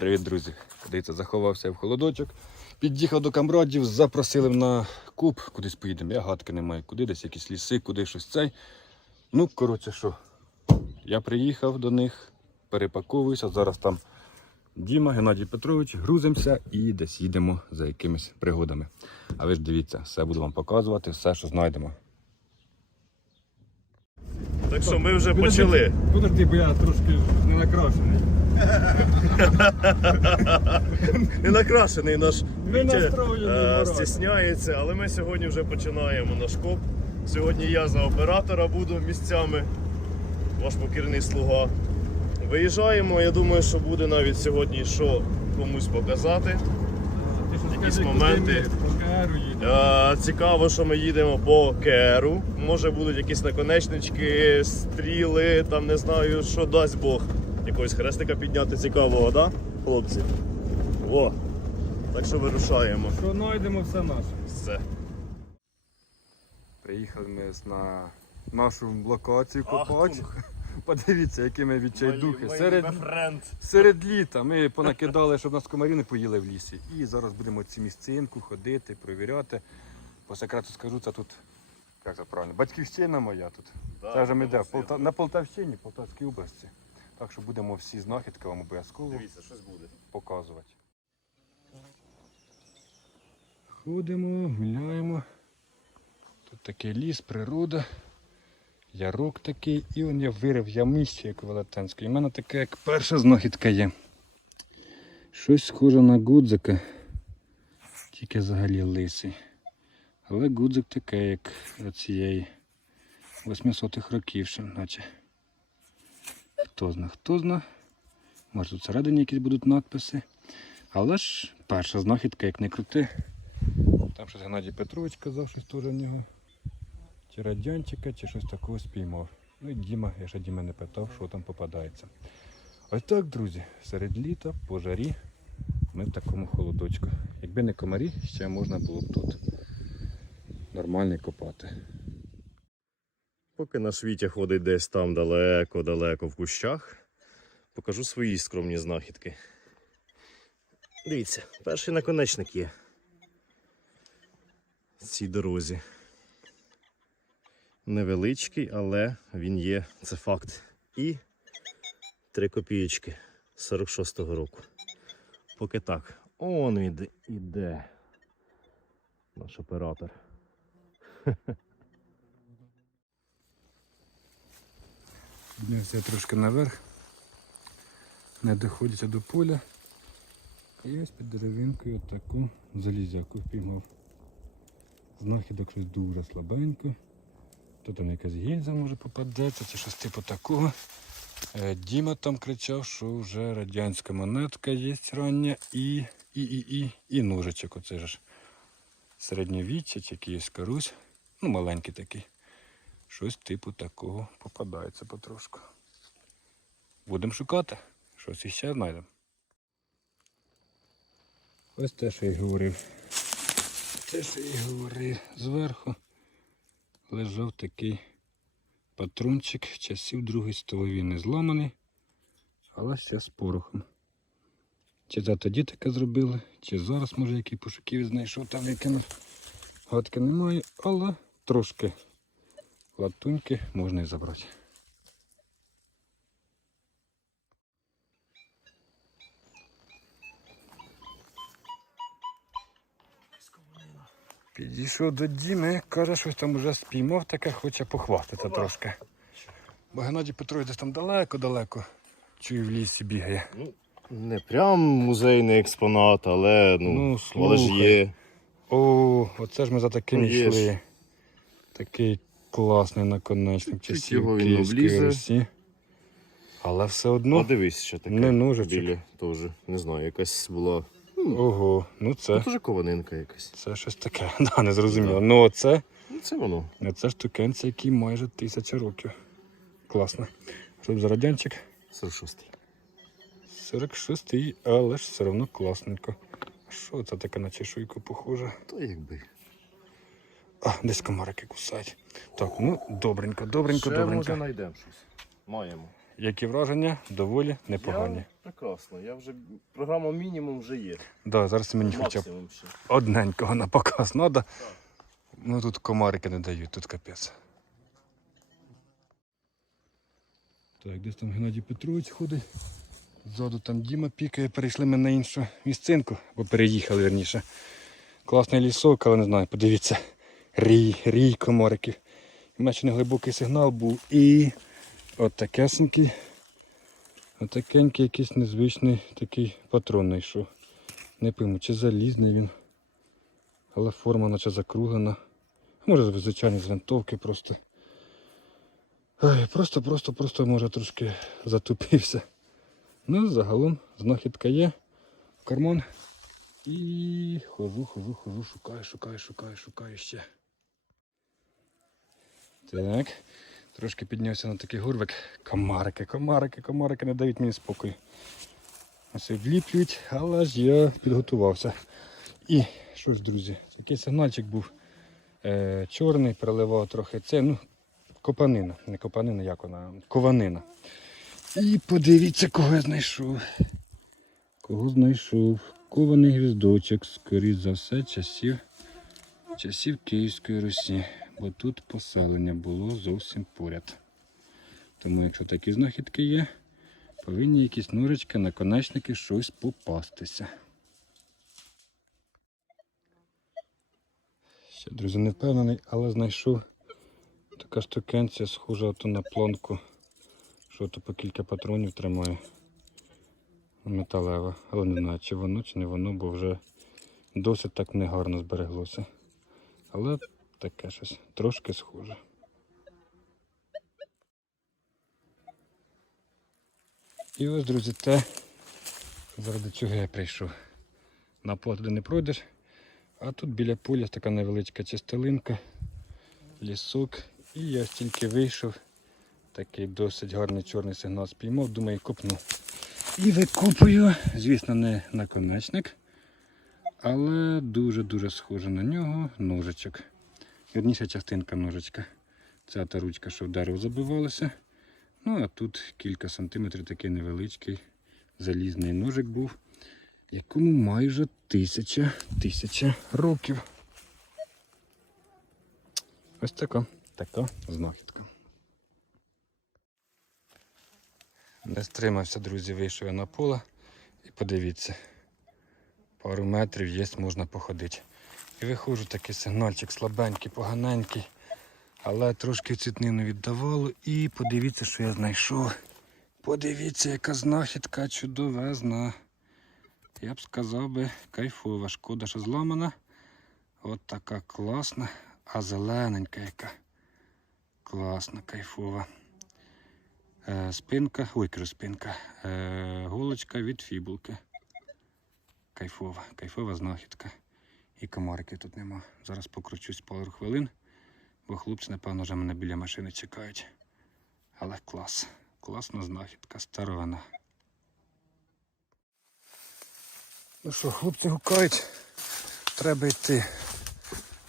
Привіт, друзі! Дивіться, заховався в холодочок. Під'їхав до камрадів, запросили на куб, кудись поїдемо. Я гадки не маю, куди десь якісь ліси, куди щось цей. Ну, коротше, що. Я приїхав до них, перепаковуюся. Зараз там Діма, Геннадій Петрович, грузимося і десь їдемо за якимись пригодами. А ви ж дивіться, все буду вам показувати, все, що знайдемо. Так що ми вже почали. Подожди, бо я трошки не накрашений. Не накрашений наш Не Вітя, настроєний е, стісняється, але ми сьогодні вже починаємо наш коп. Сьогодні я за оператора буду місцями, ваш покірний слуга. Виїжджаємо, я думаю, що буде навіть сьогодні що комусь показати. Якісь моменти. Цікаво, що ми їдемо по керу. Може будуть якісь наконечнички, стріли, там не знаю, що дасть Бог. Якогось хрестика підняти цікавого, да, хлопці? О! Так що вирушаємо. Що знайдемо, все наше. Все. Приїхали ми на нашу локацію копати. Подивіться, які ми відчайдухи. Серед, серед літа ми понакидали, щоб нас комарі не поїли в лісі. І зараз будемо ці місцинку ходити, перевіряти. По секрету скажу, це тут, як це правильно, батьківщина моя тут. Да, це вже ми де, Полта... на Полтавщині, Полтавській області. Так що будемо всі знахідки вам обов'язково Дивіться, щось буде. показувати. Ходимо, гуляємо. Тут такий ліс, природа, ярок такий, і он я вирив ямище як велетенське. І в мене таке, як перша знахідка є. Щось схоже на гудзика, тільки взагалі лисий. Але гудзик таке, як цієї 800-х років ще, наче. Хто зна, хто зна. Може тут всередині якісь будуть надписи. Але ж перша знахідка, як не крути. Там щось Геннадій Петрович казав, щось теж в нього. Чи радянчика, чи щось такого спіймав. Ну і Діма, я ще Діма не питав, що там попадається. Ось так, друзі, серед літа, по жарі, ми в такому холодочку. Якби не комарі, ще можна було б тут нормально копати. Поки наш Вітя ходить десь там далеко-далеко в кущах, покажу свої скромні знахідки. Дивіться, перший наконечник є. В цій дорозі. Невеличкий, але він є, це факт. І 3 копієчки 46-го року. Поки так. Он іде, іде наш оператор. Піднявся трошки наверх, не доходячи до поля. І ось під деревинкою таку залізяку впіймав. Знахідок щось дуже слабенько. Тут там якась гільза може попадеться, чи щось типу такого. Е, Діма там кричав, що вже радянська монетка є рання і, і, і, і, і ножичок. Оце ж середньовіччя чи якийсь карусь. Ну, маленький такий. Щось типу такого попадається потрошку. Будемо шукати. Щось іще знайдемо. Ось те, що я говорив. Те, що я говорив. Зверху лежав такий патрончик часів Другої світової війни зламаний, але все з порохом. Чи це тоді таке зробили, чи зараз, може, який пошуків знайшов там якимось. Гадки немає, але трошки латуньки можна і забрати. Підійшов до Діми, каже, щось там вже спіймав таке, хоче похвастатися трошки. Бо Геннадій Петрович десь там далеко-далеко. Чую в лісі бігає. Ну, не прям музейний експонат, але ну, Ну, але ж є. О, оце ж ми за таким Ну, є йшли. Такий класний наконечник часів Київської. Русі. Але все одно. дивись, що таке. не ножичок. Біля теж. Не знаю, якась була. Ого, ну Ну, це, теж кованинка якась. це щось таке. Да, не зрозуміло. Ну оце, Ну, це воно. це штукенця, який майже тисяча років. Класно. Щоб за радянчик 46-й. 46-й, але ж все одно класненько. Що це таке на чешуйку похоже? То якби. А, десь комарики кусають. Так, ну добренько, добренько, Ще добренько. може знайдемо щось. Маємо. Які враження доволі непогані. Я прекрасно. Я вже програма мінімум вже є. Да, зараз мені хоча б ще. одненького на показ надо. Ну тут комарики не дають, тут капець. Так, десь там Геннадій Петрович ходить. Ззаду там Діма пікає, перейшли ми на іншу місцинку, бо переїхали верніше. Класний лісок, але не знаю, подивіться. Рій, рій комариків. У мене ще не глибокий сигнал був і от такесенький, отакенький якийсь незвичний такий патрон знайшов. Не пойму, чи залізний він. Але форма наче закруглена. Може звичайні з винтовки просто. Просто, просто, просто може трошки затупився. Ну, загалом знахідка є. Карман. І хожу, хожу, хожу, шукаю, шукаю, шукаю, шукаю ще. Так. Трошки піднявся на такий гурвик. Комарики, комарики, комарики не дають мені спокою. Ось вліплюють, але ж я підготувався. І що ж, друзі, такий сигнальчик був е, чорний, переливав трохи це, ну, копанина, не копанина, як вона, кованина. І подивіться, кого я знайшов. Кого знайшов? Кований гвіздочок, скоріш за все, часів, часів Київської Русі. Бо тут поселення було зовсім поряд. Тому якщо такі знахідки є, повинні якісь ножички, наконечники, щось попастися. Ще, друзі, не впевнений, але знайшов така штукенція, схожа на планку, що то по кілька патронів тримає. Металева. Але не знаю, чи воно, чи не воно, бо вже досить так негарно збереглося. Але таке щось трошки схоже. І ось, друзі, те, заради чого я прийшов. На поле не пройдеш. А тут біля поля така невеличка частелинка, лісок. І я тільки вийшов. Такий досить гарний чорний сигнал спіймав, думаю, копну. І викопую, звісно, не наконечник, але дуже-дуже схоже на нього ножичок. Вірніше частинка ножичка. Ця та ручка, що в дерево забивалася. Ну, а тут кілька сантиметрів такий невеличкий залізний ножик був якому майже тисяча тисяча років. Ось така, така знахідка. Не стримався, друзі, вийшов я на поле і подивіться, пару метрів є, можна походити. І виходжу такий сигнальчик слабенький, поганенький, але трошки цвітнину віддавало. І подивіться, що я знайшов. Подивіться, яка знахідка чудовезна. Я б сказав би кайфова. Шкода, що зламана. От така класна, а зелененька яка. Класна, кайфова. Е, спинка, ой, кажу спинка. Е, голочка від фібулки. Кайфова, кайфова знахідка. І комариків тут нема. Зараз покручусь пару хвилин, бо хлопці, напевно, вже мене біля машини чекають. Але клас. Класна знахідка, старовина. Ну що, хлопці гукають, треба йти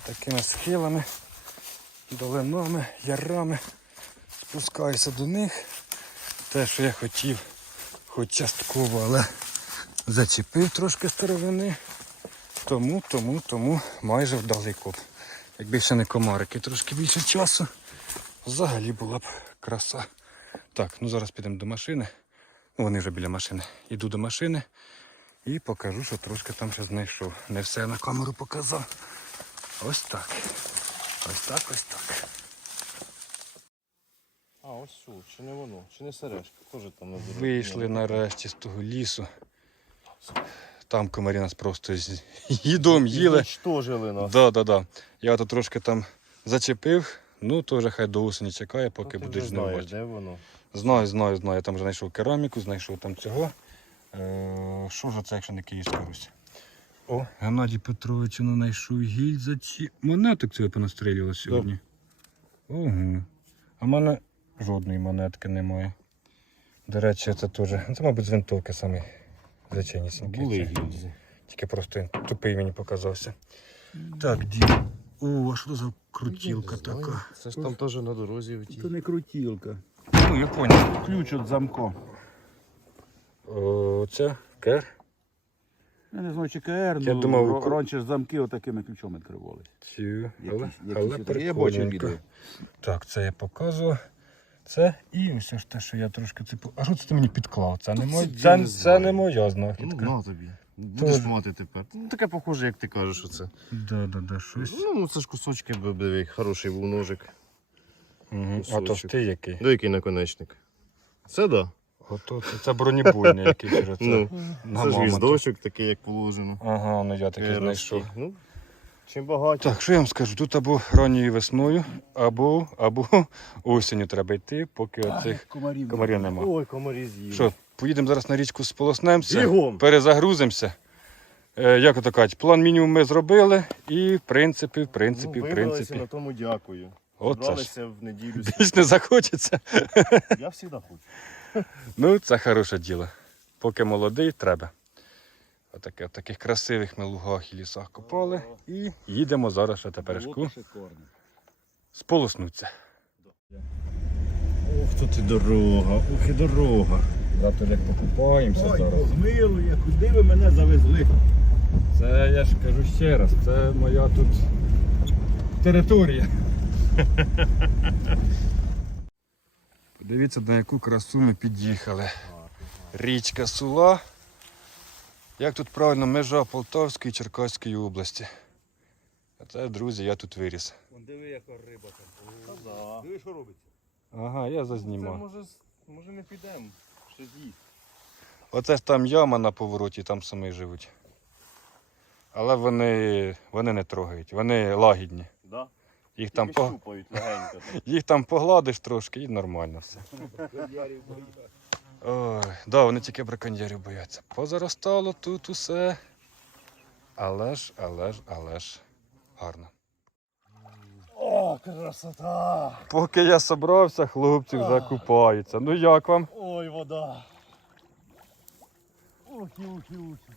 такими схилами, долинами, ярами. Спускаюся до них. Те, що я хотів, хоч частково, але зачепив трошки старовини. Тому, тому, тому майже вдалий коп. Якби ще не комарики, трошки більше часу, взагалі була б краса. Так, ну зараз підемо до машини. Ну, вони вже біля машини. Іду до машини. І покажу, що трошки там ще знайшов. Не все на камеру показав. Ось так. Ось так, ось так. А, ось що, чи не воно, чи не сережка, теж там дорозі. Вийшли нарешті з того лісу. Там комарі нас просто з їдом їли. Уничтожили нас. Да, да, да. Я то трошки там зачепив. Ну, теж хай до осені чекає, Ну, поки ти будеш вже знаєш, де воно. Знаю, знаю, знаю. Я там вже знайшов кераміку, знайшов там цього. Е, що ж це, якщо не Київська Русь? О, Геннадій Петрович ну, знайшов гільза чи монеток цього понастрілювало сьогодні. Ого. А в мене жодної монетки немає. До речі, це теж. Це, мабуть, з винтовки самі звичайнісінькі. Були гільзи. Тільки просто він тупий мені показався. Так, дім. О, а що це за крутілка знаю. така? Це ж там теж на дорозі в. Це не крутілка. Ну, я понял. Ключ від замка. О, це? Кер? Я не знаю, чи КР, Я ну, думав, ро- раніше ж замки отакими ключом відкривались. Цю. Якісь- Але, якісь але отакі. Я бачив прикольненько. відео. Так, це я показував. Це і ось ж те, що я трошки ципу. А що це ти мені підклав? Це не, моя, це це, не це не моя Ну, на тобі. Будеш Тоже. мати тепер. Ну, таке похоже, як ти кажеш, оце. Да, да, да, щось. Ну, це ж кусочки бебеві, хороший був ножик. Угу. А кусочок. товстий який? До який наконечник? Це да. Ото це, це бронебойний якийсь. Це, Ну, Це ж мамонта. гвіздочок такий, як положено. Ага, ну я такий Е, знайшов. Ну, чим багато. Так, що я вам скажу? Тут або ранньою весною, або, або осінню треба йти, поки оцих Комарів. комарів нема. Ой, комарі з'їли. Що, поїдемо зараз на річку сполоснемося, Бігом! перезагрузимося. Е, як ото кажуть, план мінімум ми зробили і в принципі, в принципі, ну, в принципі. на тому дякую. Зібралися в неділю. Більш не захочеться. Я завжди хочу. Ну, це хороше діло. Поки молодий, треба. Отаке, в таких красивих ми лугах і лісах копали. І їдемо зараз ще теперешку сполоснуться. Ох, тут і дорога, ох і дорога. Завтра як покупаємося Ой, Бог милує, куди ви мене завезли? Це я ж кажу ще раз, це моя тут територія. Подивіться, на яку красу ми під'їхали. Річка Сула. Як тут правильно межа Полтавської і Черкаської області. А це, друзі, я тут виріс. Вон диви, яка риба там. Та да. Диви, що робиться. Ага, я Це може, може не підемо. Ще з'їсть. Оце ж там яма на повороті, там самі живуть. Але вони, вони не трогають, вони лагідні. Да? Їх там, по, щупають легенько. їх там погладиш трошки і нормально все. Ой, да, вони тільки браконьєрів бояться. Позаростало тут усе. Але ж, але ж, але ж гарно. О, красота! Поки я собрався, хлопці вже купаються. Ну як вам? Ой, вода. Ухі, ухі, ухі.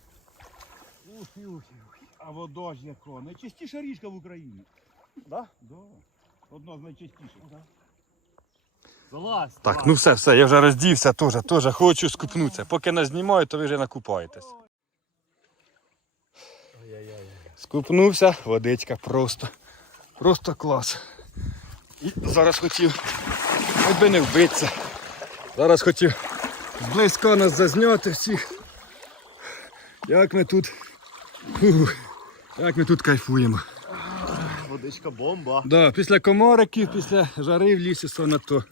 Ухі, ухі, ухі. А вода ж яка. Найчистіша річка в Україні. Да? Да. Одна з найчистіших. Залазь. Так, ну все, все, я вже роздівся теж, теж хочу скупнутися. Поки нас знімаю, то ви вже накупаєтесь. Скупнувся, водичка просто, просто клас. І зараз хотів, хоч би не вбитися. Зараз хотів зблизька нас зазняти всіх. Як ми тут. фух, як ми тут кайфуємо. Водичка бомба. Да, після комариків, після жари в лісі саме то.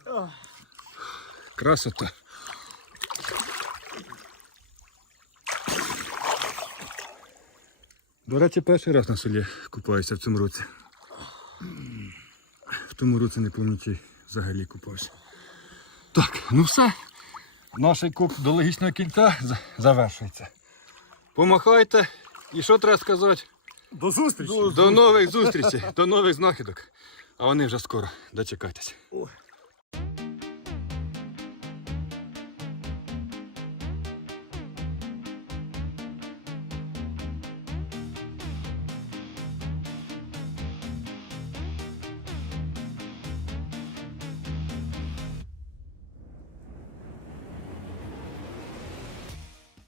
Красота. До речі, перший раз на селі купаюся в цьому році. В тому році не пам'ятаю, взагалі купався. Так, ну все. Наш куп до логічного кільця завершується. Помахайте. І що треба сказати? До зустрічі. До нових зустрічей, до нових знахідок. А вони вже скоро. Дочекайтесь.